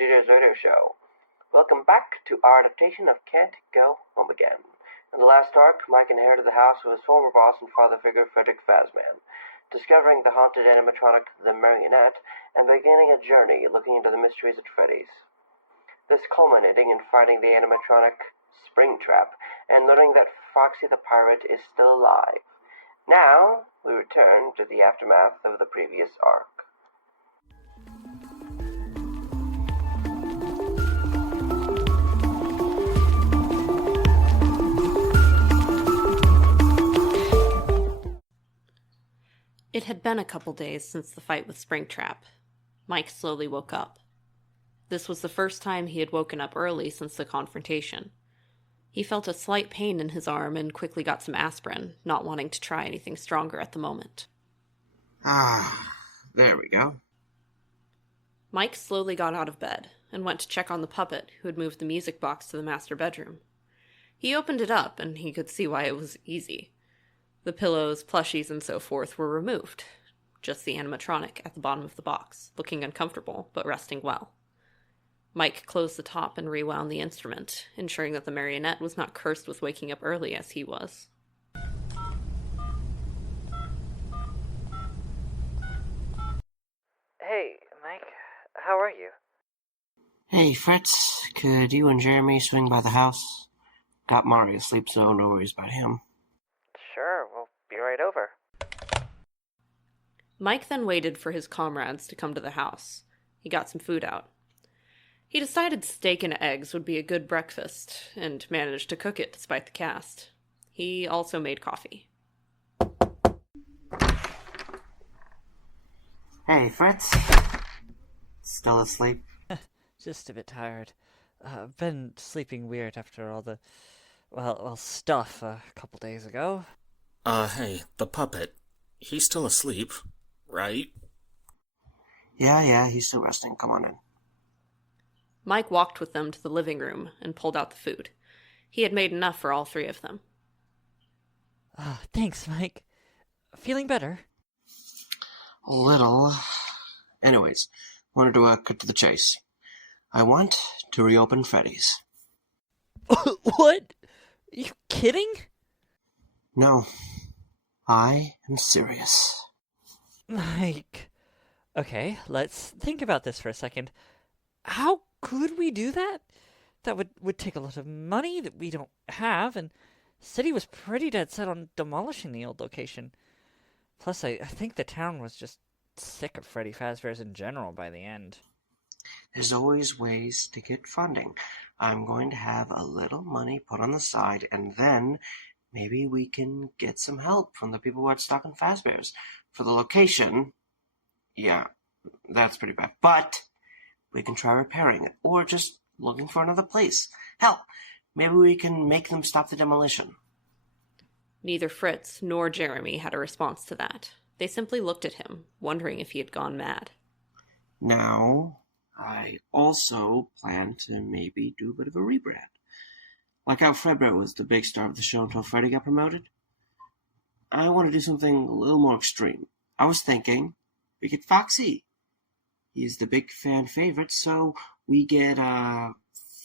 Studios radio show. Welcome back to our adaptation of Can't Go Home Again. In the last arc, Mike inherited the house of his former boss and father figure, Frederick Fazman, discovering the haunted animatronic, the Marionette, and beginning a journey looking into the mysteries at Freddy's. This culminating in finding the animatronic Springtrap and learning that Foxy the Pirate is still alive. Now, we return to the aftermath of the previous arc. It had been a couple days since the fight with Springtrap. Mike slowly woke up. This was the first time he had woken up early since the confrontation. He felt a slight pain in his arm and quickly got some aspirin, not wanting to try anything stronger at the moment. There we go. Mike slowly got out of bed and went to check on the puppet who had moved the music box to the master bedroom. He opened it up and he could see why it was easy. The pillows, plushies, and so forth were removed. Just the animatronic at the bottom of the box, looking uncomfortable, but resting well. Mike closed the top and rewound the instrument, ensuring that the marionette was not cursed with waking up early as he was. Hey, Mike. How are you? Hey, Fritz, could you and Jeremy swing by the house? Got Mari asleep, so no worries about him. Sure, we'll be right over. Mike then waited for his comrades to come to the house. He got some food out. He decided steak and eggs would be a good breakfast, and managed to cook it despite the cast. He also made coffee. Hey, Fritz. Still asleep? Just a bit tired. Been sleeping weird after all the, stuff a couple days ago. Hey, the puppet. He's still asleep, right? Yeah, he's still resting. Come on in. Mike walked with them to the living room and pulled out the food. He had made enough for all three of them. Thanks, Mike. Feeling better? A little. Anyways, wanted to cut to the chase. I want to reopen Freddy's. What? Are you kidding? No, I am serious. Mike. Okay, let's think about this for a second. How could we do that? That would take a lot of money that we don't have, and the city was pretty dead set on demolishing the old location. Plus, I think the town was just sick of Freddy Fazbear's in general by the end. There's always ways to get funding. I'm going to have a little money put on the side, and then maybe we can get some help from the people who are stocking Fazbear's. For the location, yeah, that's pretty bad. But we can try repairing it, or just looking for another place. Hell, maybe we can make them stop the demolition. Neither Fritz nor Jeremy had a response to that. They simply looked at him, wondering if he had gone mad. Now, I also plan to maybe do a bit of a rebrand. Like how Fredbear was the big star of the show until Freddy got promoted. I want to do something a little more extreme. I was thinking we get Foxy. He's the big fan favorite, so we get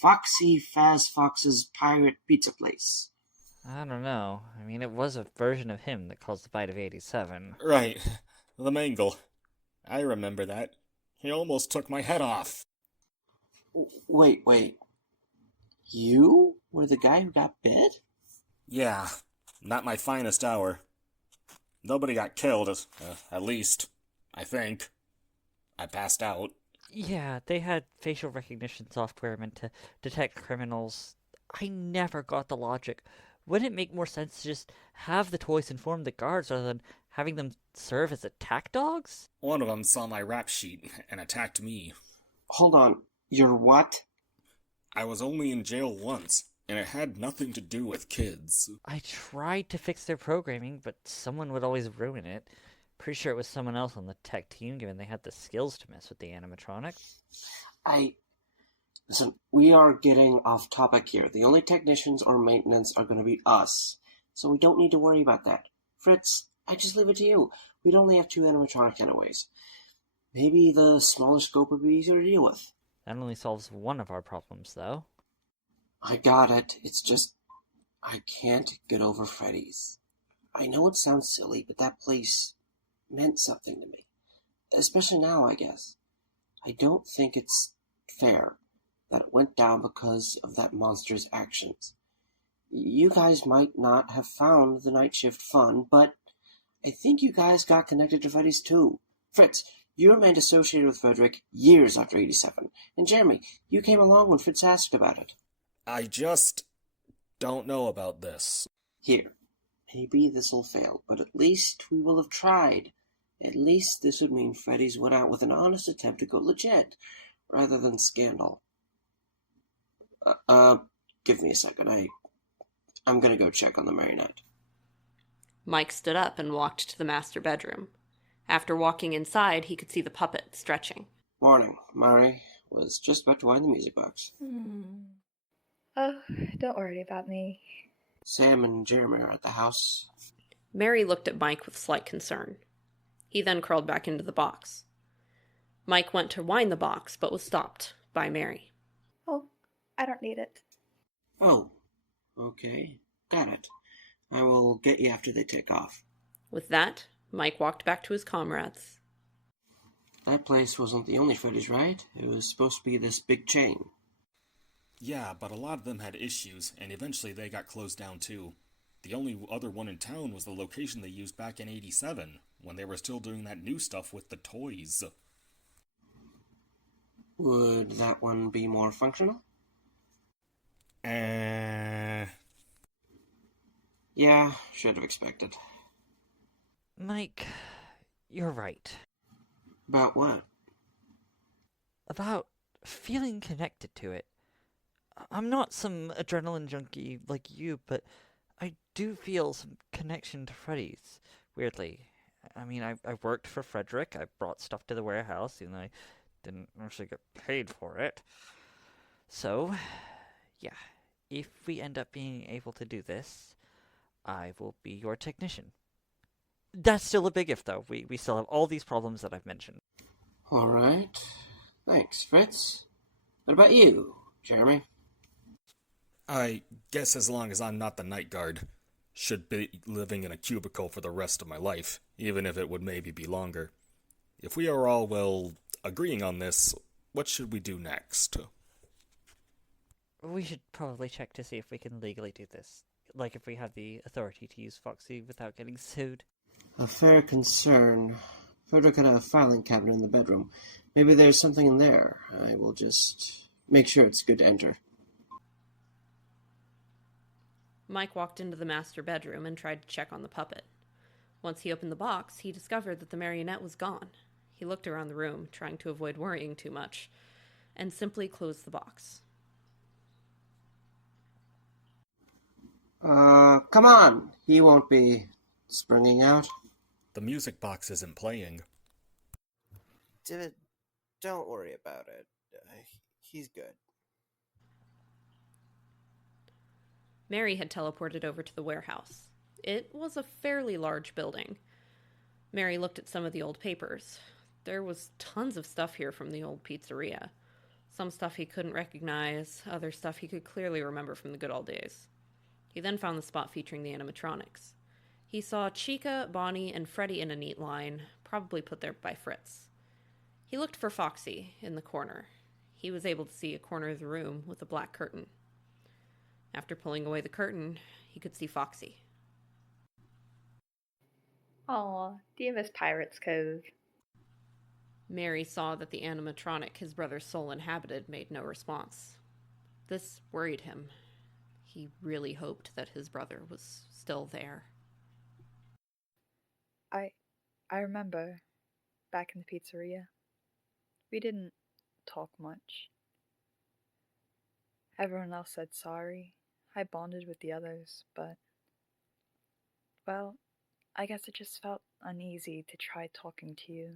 Foxy Fox's Pirate Pizza Place. I don't know. I mean, it was a version of him that caused the bite of 87. Right. The mangle. I remember that. He almost took my head off. Wait. You were the guy who got bit? Yeah, not my finest hour. Nobody got killed, at least, I think. I passed out. Yeah, they had facial recognition software meant to detect criminals. I never got the logic. Wouldn't it make more sense to just have the toys inform the guards rather than having them serve as attack dogs? One of them saw my rap sheet and attacked me. Hold on, you're what? I was only in jail once, and it had nothing to do with kids. I tried to fix their programming, but someone would always ruin it. Pretty sure it was someone else on the tech team, given they had the skills to mess with the animatronic. Listen, we are getting off topic here. The only technicians or maintenance are going to be us, so we don't need to worry about that. Fritz, I just leave it to you. We'd only have 2 animatronics anyways. Maybe the smaller scope would be easier to deal with. That only solves one of our problems, though. I got it. It's just, I can't get over Freddy's. I know it sounds silly, but that place meant something to me. Especially now, I guess. I don't think it's fair that it went down because of that monster's actions. You guys might not have found the night shift fun, but I think you guys got connected to Freddy's too. Fritz, you remained associated with Frederick years after 87. And Jeremy, you came along when Fritz asked about it. I just don't know about this. Here, maybe this'll fail, but at least we will have tried. At least this would mean Freddy's went out with an honest attempt to go legit, rather than scandal. Give me a second. I'm gonna go check on the marionette. Mike stood up and walked to the master bedroom. After walking inside, he could see the puppet stretching. Morning. Mari was just about to wind the music box. Oh, don't worry about me. Sam and Jeremy are at the house. Mary looked at Mike with slight concern. He then crawled back into the box. Mike went to wind the box, but was stopped by Mary. Oh, I don't need it. Oh, okay. Got it. I will get you after they take off. With that, Mike walked back to his comrades. That place wasn't the only Freddy's, right? It was supposed to be this big chain. Yeah, but a lot of them had issues, and eventually they got closed down too. The only other one in town was the location they used back in 87, when they were still doing that new stuff with the toys. Would that one be more functional? Yeah, should have expected. Mike, you're right. About what? About feeling connected to it. I'm not some adrenaline junkie like you, but I do feel some connection to Freddy's, weirdly. I mean, I worked for Frederick, I brought stuff to the warehouse, and I didn't actually get paid for it. So, yeah, if we end up being able to do this, I will be your technician. That's still a big if, though. We still have all these problems that I've mentioned. All right. Thanks, Fritz. What about you, Jeremy? I guess as long as I'm not the night guard, should be living in a cubicle for the rest of my life, even if it would maybe be longer. If we are all, well, agreeing on this, what should we do next? We should probably check to see if we can legally do this. Like if we have the authority to use Foxy without getting sued. A fair concern. Frederick had a filing cabinet in the bedroom. Maybe there's something in there. I will just make sure it's good to enter. Mike walked into the master bedroom and tried to check on the puppet. Once he opened the box, he discovered that the marionette was gone. He looked around the room, trying to avoid worrying too much, and simply closed the box. Come on! He won't be springing out. The music box isn't playing. Don't worry about it. He's good. Mary had teleported over to the warehouse. It was a fairly large building. Mary looked at some of the old papers. There was tons of stuff here from the old pizzeria. Some stuff he couldn't recognize, other stuff he could clearly remember from the good old days. He then found the spot featuring the animatronics. He saw Chica, Bonnie, and Freddy in a neat line, probably put there by Fritz. He looked for Foxy in the corner. He was able to see a corner of the room with a black curtain. After pulling away the curtain, he could see Foxy. Aw, do you miss Pirates Cove? Mary saw that the animatronic his brother's soul inhabited made no response. This worried him. He really hoped that his brother was still there. I remember back in the pizzeria. We didn't talk much. Everyone else said sorry. I bonded with the others, but, well, I guess it just felt uneasy to try talking to you.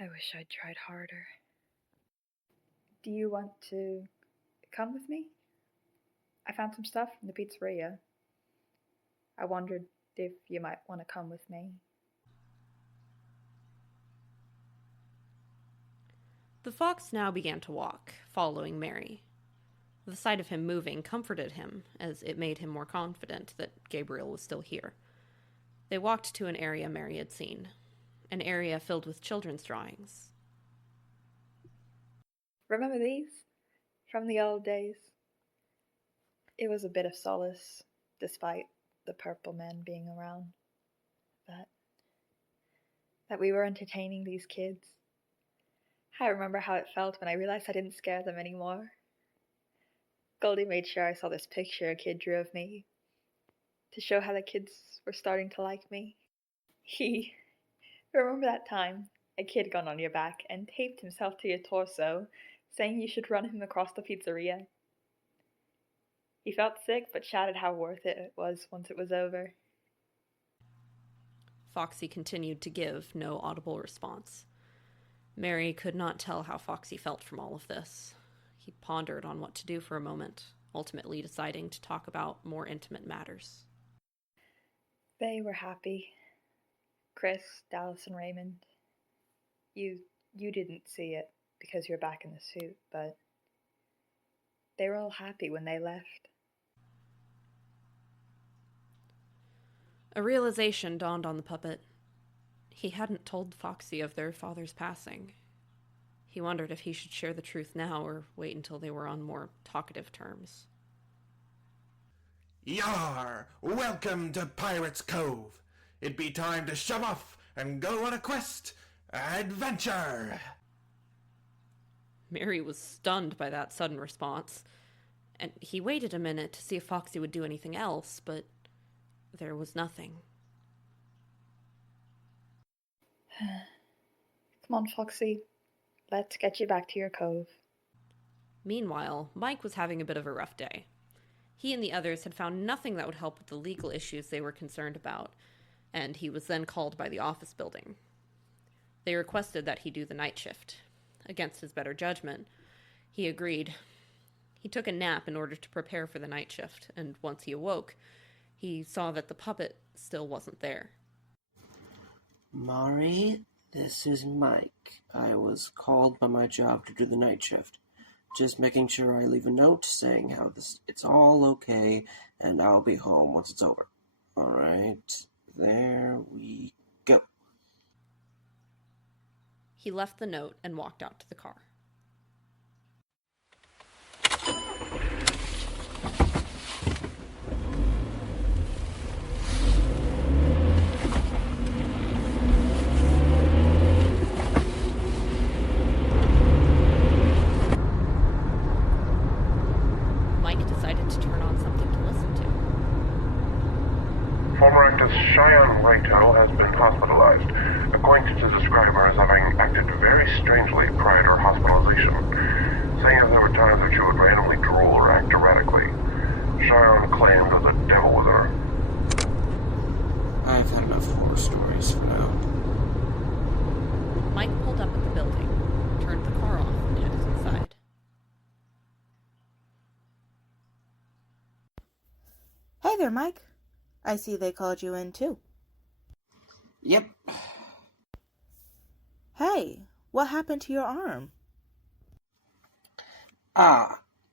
I wish I'd tried harder. Do you want to come with me? I found some stuff in the pizzeria. I wondered if you might want to come with me. The fox now began to walk, following Mary. The sight of him moving comforted him, as it made him more confident that Gabriel was still here. They walked to an area Mary had seen, an area filled with children's drawings. Remember these? From the old days? It was a bit of solace, despite the purple men being around. That we were entertaining these kids. I remember how it felt when I realized I didn't scare them anymore. Goldie made sure I saw this picture a kid drew of me, to show how the kids were starting to like me. Remember that time a kid got on your back and taped himself to your torso, saying you should run him across the pizzeria? He felt sick, but shouted how worth it was once it was over. Foxy continued to give no audible response. Mary could not tell how Foxy felt from all of this. He pondered on what to do for a moment, ultimately deciding to talk about more intimate matters. They were happy. Chris, Dallas, and Raymond. You didn't see it because you're back in the suit, but they were all happy when they left. A realization dawned on the puppet. He hadn't told Foxy of their father's passing. He wondered if he should share the truth now or wait until they were on more talkative terms. Yar! Welcome to Pirate's Cove. It'd be time to shove off and go on a quest. Adventure! Mary was stunned by that sudden response, and he waited a minute to see if Foxy would do anything else, but there was nothing. Come on, Foxy. Let's get you back to your cove. Meanwhile, Mike was having a bit of a rough day. He and the others had found nothing that would help with the legal issues they were concerned about, and he was then called by the office building. They requested that he do the night shift. Against his better judgment, he agreed. He took a nap in order to prepare for the night shift, and once he awoke, he saw that the puppet still wasn't there. Mari, this is Mike. I was called by my job to do the night shift. Just making sure I leave a note saying how it's all okay and I'll be home once it's over. Alright, there we go. He left the note and walked out to the car. Mike decided to turn on something to listen to. Former actress Cheyenne Whitehall has been hospitalized. Acquaintances describe her as having acted very strangely prior to her hospitalization, saying that there were times that she would randomly drool or act erratically. Cheyenne claimed that the devil was in her. I've had enough horror stories for now. Mike pulled up at the building, turned the car off, and headed inside. Hey there, Mike. I see they called you in, too. Yep. Hey, what happened to your arm?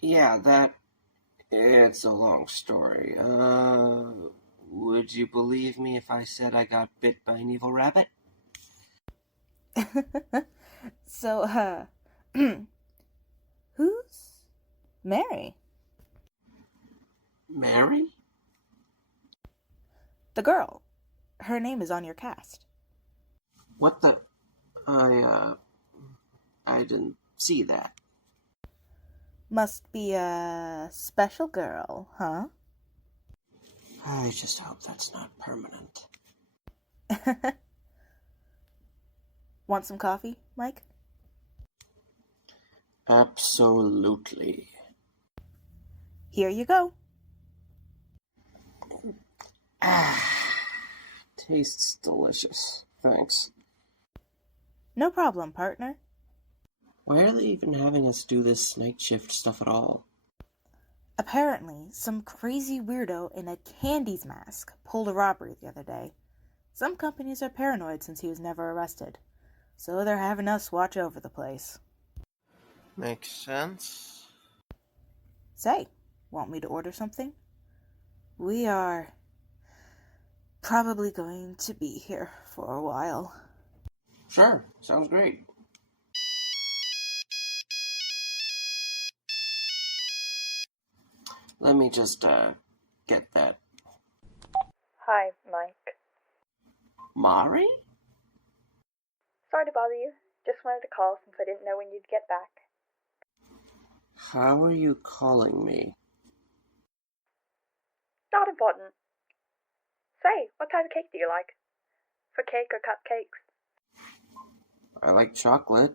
Yeah, it's a long story. Would you believe me if I said I got bit by an evil rabbit? So, who's Mary? Mary? The girl. Her name is on your cast. What the... I didn't see that. Must be a special girl, huh? I just hope that's not permanent. Want some coffee, Mike? Absolutely. Here you go. Tastes delicious. Thanks. No problem, partner. Why are they even having us do this night shift stuff at all? Apparently, some crazy weirdo in a candy's mask pulled a robbery the other day. Some companies are paranoid since he was never arrested, so they're having us watch over the place. Makes sense. Say, want me to order something? We are probably going to be here for a while. Sure, sounds great. Let me just, get that. Hi, Mike. Mari? Sorry to bother you. Just wanted to call since I didn't know when you'd get back. How are you calling me? Not important. Say, what type of cake do you like? For cake or cupcakes? I like chocolate.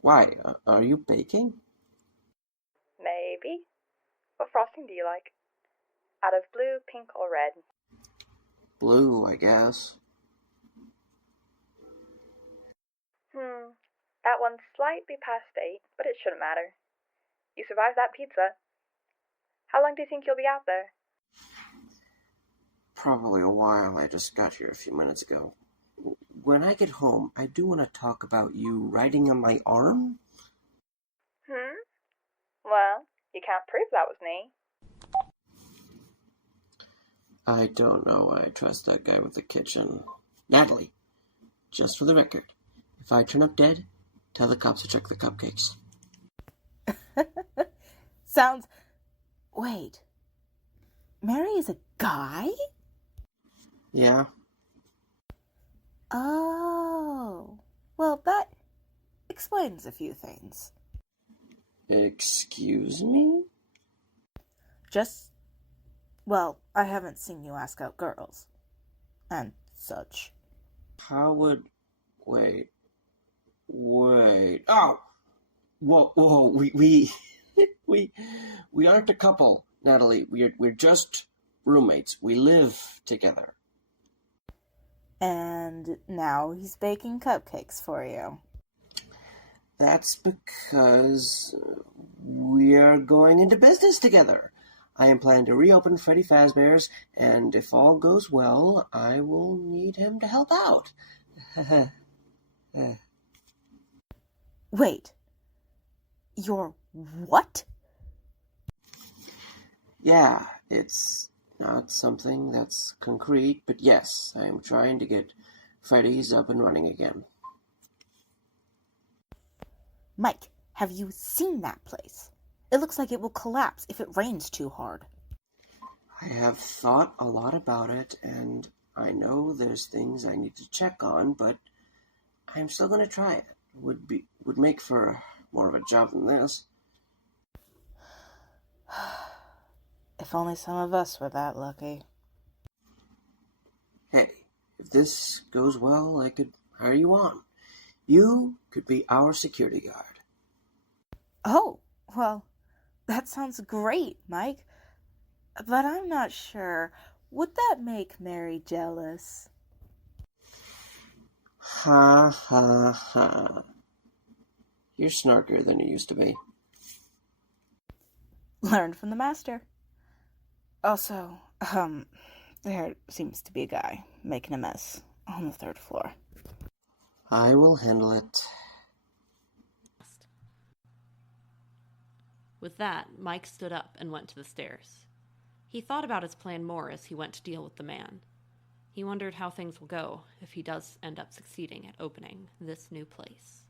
Why? Are you baking? Maybe. What frosting do you like? Out of blue, pink, or red? Blue, I guess. That one's slightly past 8, but it shouldn't matter. You survived that pizza. How long do you think you'll be out there? Probably a while. I just got here a few minutes ago. When I get home, I do want to talk about you writing on my arm. Well, you can't prove that was me. I don't know why I trust that guy with the kitchen. Natalie, just for the record, if I turn up dead, tell the cops to check the cupcakes. Sounds... Wait. Mary is a guy? Yeah? Oh. Well, that explains a few things. Excuse me? Well, I haven't seen you ask out girls. And such. How would... Wait. Oh! Whoa, we we aren't a couple, Natalie. We're just roommates. We live together. And now he's baking cupcakes for you. That's because we are going into business together. I am planning to reopen Freddy Fazbear's, and if all goes well, I will need him to help out. Wait. You're what? Yeah, it's not something that's concrete, but yes, I am trying to get Freddy's up and running again. Mike, have you seen that place? It looks like it will collapse if it rains too hard. I have thought a lot about it, and I know there's things I need to check on, but I'm still going to try it. Would make for more of a job than this. If only some of us were that lucky. Hey, if this goes well, I could hire you on. You could be our security guard. Oh, well, that sounds great, Mike. But I'm not sure. Would that make Mary jealous? Ha ha ha. You're snarkier than you used to be. Learned from the master. Also, there seems to be a guy making a mess on the 3rd floor. I will handle it. With that, Mike stood up and went to the stairs. He thought about his plan more as he went to deal with the man. He wondered how things will go if he does end up succeeding at opening this new place.